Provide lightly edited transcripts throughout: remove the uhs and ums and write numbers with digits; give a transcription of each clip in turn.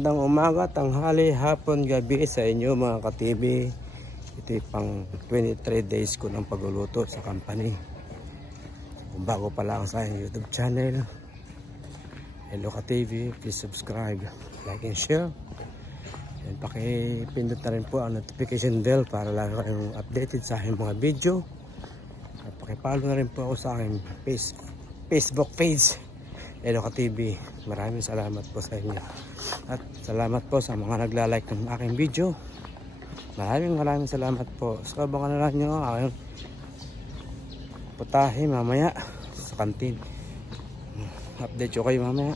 Magandang umaga, tanghali, hapon, gabi sa inyo mga ka-TV. Ito yung pang 23 days ko ng pagluluto sa company. Kung bago pala ako sa YouTube channel, hello ka-TV, please subscribe, like and share. And pakipindot na rin po ang notification bell para lagi kayong updated sa aking mga video. At pakipollow na rin po ako sa aking Facebook page, hello ka-TV. Maraming salamat po sa inyo. At salamat po sa mga nagla-like ng aking video. Maraming salamat po. So abangan na lang nyo ang aking putahe mamaya sa kantin. Update ko kayo mamaya.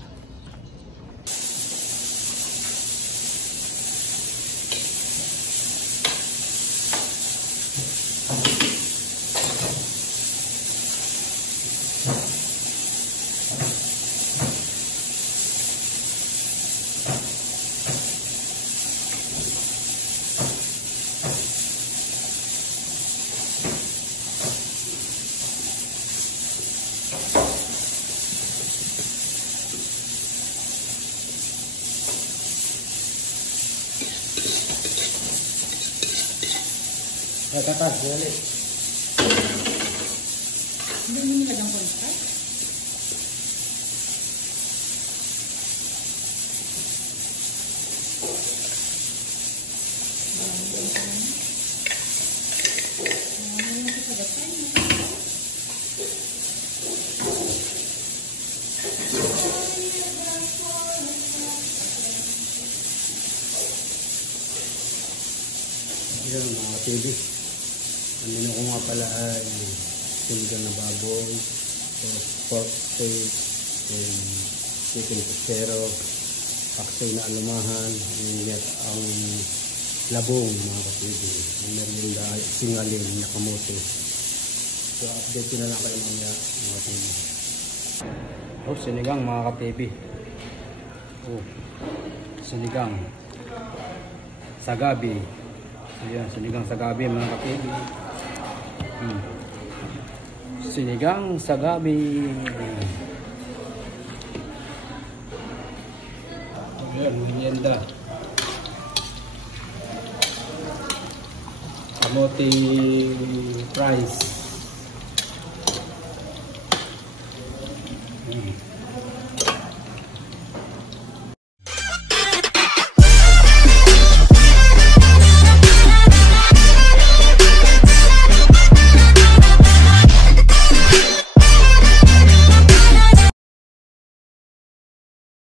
Tatas, dali. Hindi mo nilagyan ko ito? Yan mga TV. Ang menu ko nga pala ay sinigang na baboy, pork steak, and chicken puchero, paksay na alumahan, at ang labong mga ka-TV. Ang merienda ay singalin na kamote. So update ko na lang kayo mamaya mga TV. Oh, sinigang mga ka-TV. Oh, sinigang sa gabi. Ayan, sinigang sa gabi mga ka-TV. Sinigang sa gabi. Ayan, merienda. Kamote fries.